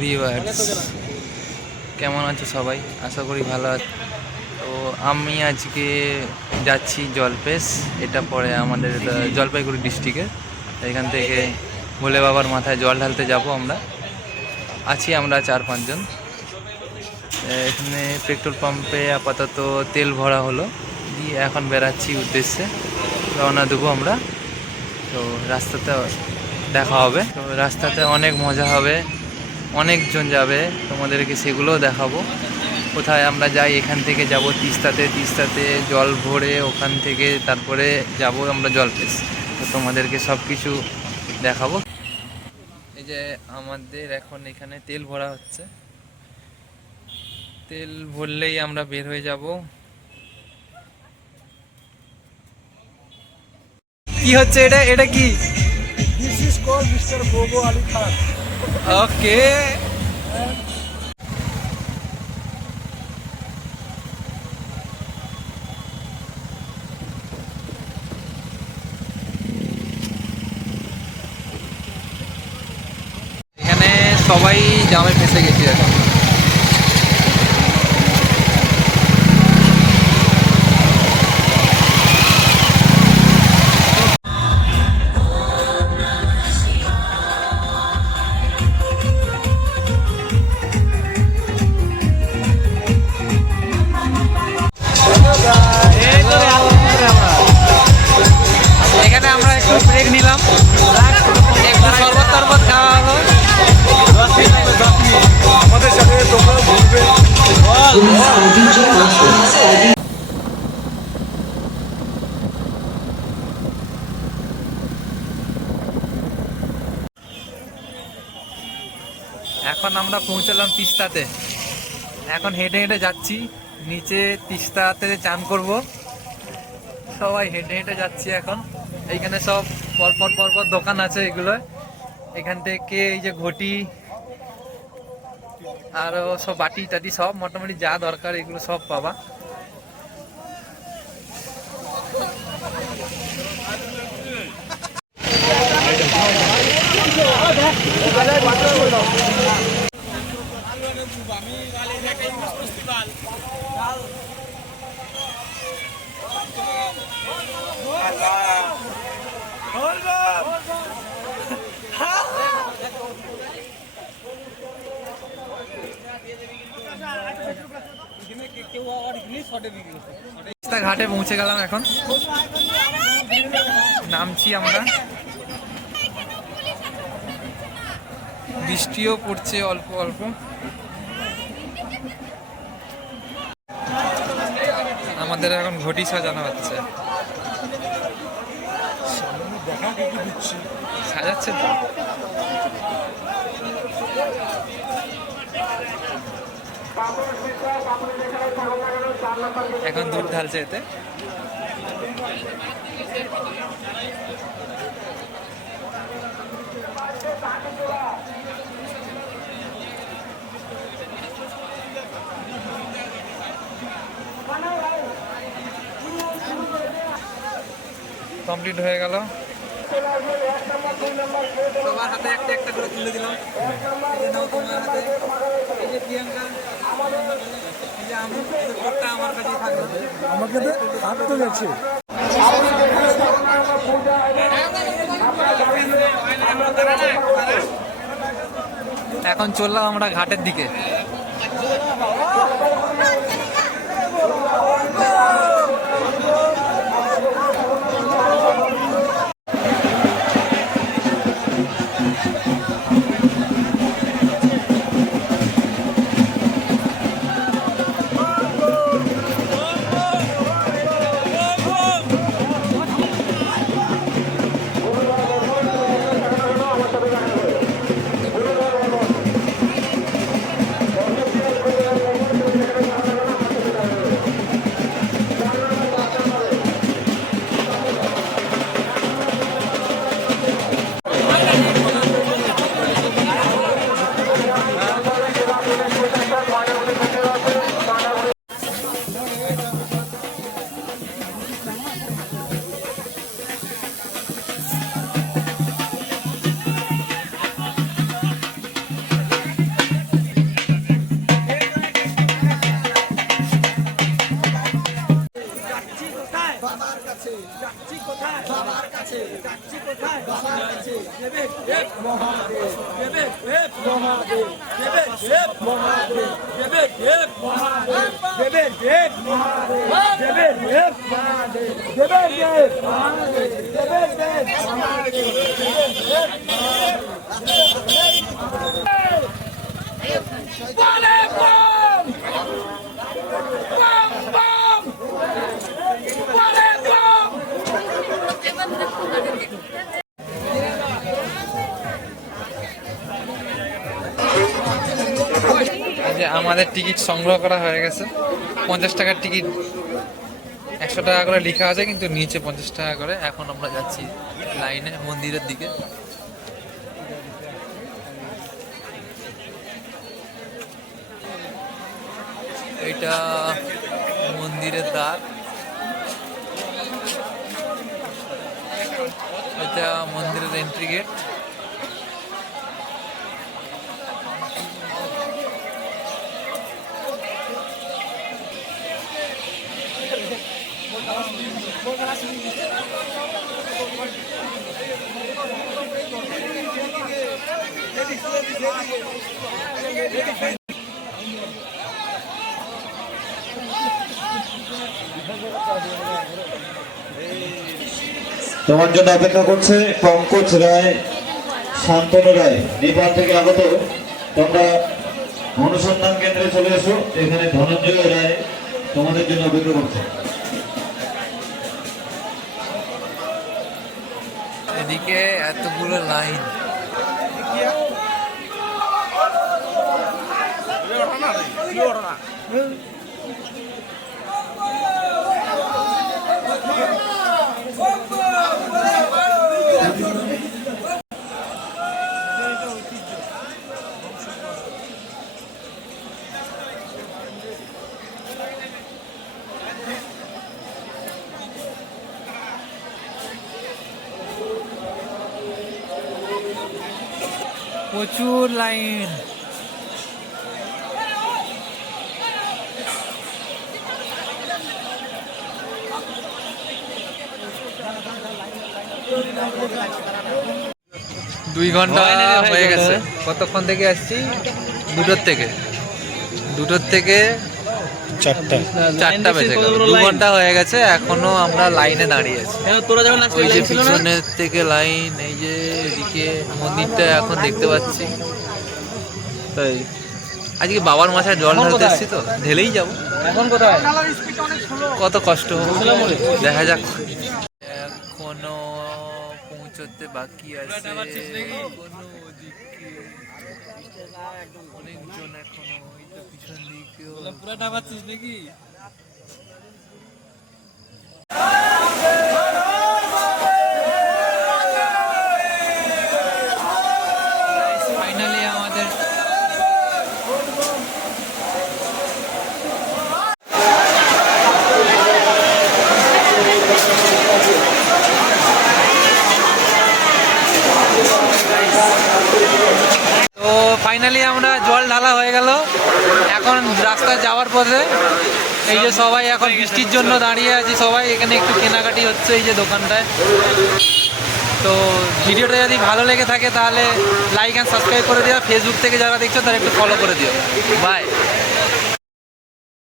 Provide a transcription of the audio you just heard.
Viewers, কেমন আছো সবাই? আশা করি ভালো আছো। তো আমি আজকে যাচ্ছি জলপেশ, এটা পরে আমাদের জলপাইগুড়ি ডিস্ট্রিক্টের। এখান থেকে ভোলে বাবার মাথায় জল ঢালতে যাব। আমরা আমরা 4-5 জন। এখানে পেট্রোল পাম্পে আপাতত তেল ভরা হলো, দিয়ে এখন বেরাচ্ছি উদ্দেশ্যে, রওনা দেবো আমরা। তো রাস্তাতে দেখা হবে, তো রাস্তাতে অনেক মজা হবে, অনেকজন যাবে, তোমাদেরকে সেগুলোও দেখাবো। কোথায় আমরা যাই, এখান থেকে যাব তিস্তাতে, তিস্তাতে জল ভরে ওখান থেকে তারপরে যাব আমরা জলপেশ। তো তোমাদেরকে সব কিছু দেখাবো। এই যে আমাদের এখন এখানে তেল ভরা হচ্ছে, তেল ভরলেই আমরা বের হয়ে যাব। কি হচ্ছে এটা? এটা কি? This is called Mr. Bobo Ali Khan. ওকে। এখানে সবাই জামে ফেসে গেছি এখন। এখানে আমরা একটু ব্রেক নিলাম, একটু শরবত টরবত খাওয়া হলো। আমাদের সাথে তোমরা ঘুরবে। এখন আমরা পৌঁছলাম তিস্তাতে। এখন হেঁটে হেঁটে যাচ্ছি নিচে, তিস্তাতে চান করব। সবাই হেঁটে হেঁটে যাচ্ছি এখন। এইখানে সব পরপর পরপর দোকান আছে এগুলো। এখান থেকে এই যে ঘটি আরো সব বাটি টাটি সব মোটামুটি যা দরকার এগুলো সব পাবা। ঘাটে পৌঁছে গেলাম, এখন নামছি আমরা। বৃষ্টিও পড়ছে অল্প অল্প। আমাদের এখন ঘটি সাজানো হচ্ছে। সাজাচ্ছে তো। এখন দুধ ঢালছে এতে। কমপ্লিট হয়ে গেল। সবার হাতে একটা একটা করে তুলে দিলাম। আমার কাছে থাকলো, আমাকে হাত তো যাচ্ছে। এখন চললাম আমরা ঘাটের দিকে। এই যে আমাদের টিকিট সংগ্রহ করা হয়ে গেছে। 50 টাকার টিকিট, 100 টাকা করে লেখা আছে, কিন্তু নিচে 50 টাকা করে। এখন আমরা যাচ্ছি লাইনে মন্দিরের দিকে। এটা মন্দিরের দ্বার, এটা মন্দিরের এন্ট্রি গেট। তোমার জন্য অপেক্ষা করছে পঙ্কজ রায়, শান্তনু রায়, নেপাল থেকে আগত। তোমরা অনুসন্ধান কেন্দ্রে চলে এসো, এখানে ধনঞ্জয় রায় তোমাদের জন্য অপেক্ষা করছে। এদিকে এতগুলো লাইন, প্রচুর লাইন। দুই ঘন্টা হয়ে গেছে। কতক্ষণ থেকে আসছি? দুটোর থেকে চারটা বেজে গেল। 2 ঘন্টা হয়ে গেছে, এখনো আমরা লাইনে দাঁড়িয়ে আছি। ওই যে পিছনের থেকে লাইন, এই যে এদিকে মন্দিরটা এখন দেখতে পাচ্ছি। তাই আজকে বাবার মাথায় জল ঢালতে এসছি, তো ঢেলেই যাবো। এখন কোথায়? কত কষ্ট হবে দেখা যাক। এখনো পৌঁছতে বাকি আছে, অনেকজন এখনো। ওই তো পিছন দিকেও পুরো ডাবাচ্ছিস নাকি? ফাইনালি আমাদের আমরা জল ঢালা হয়ে গেল। এখন রাস্তায় যাওয়ার পথে এই যে সবাই এখন বৃষ্টির জন্য দাঁড়িয়ে আছি, সবাই এখানে একটু কেনাকাটি হচ্ছে এই যে দোকানটায়। তো ভিডিওটা যদি ভালো লেগে থাকে তাহলে লাইক অ্যান্ড সাবস্ক্রাইব করে দিও। ফেসবুক থেকে যারা দেখছো তারা একটু ফলো করে দিও। বাই।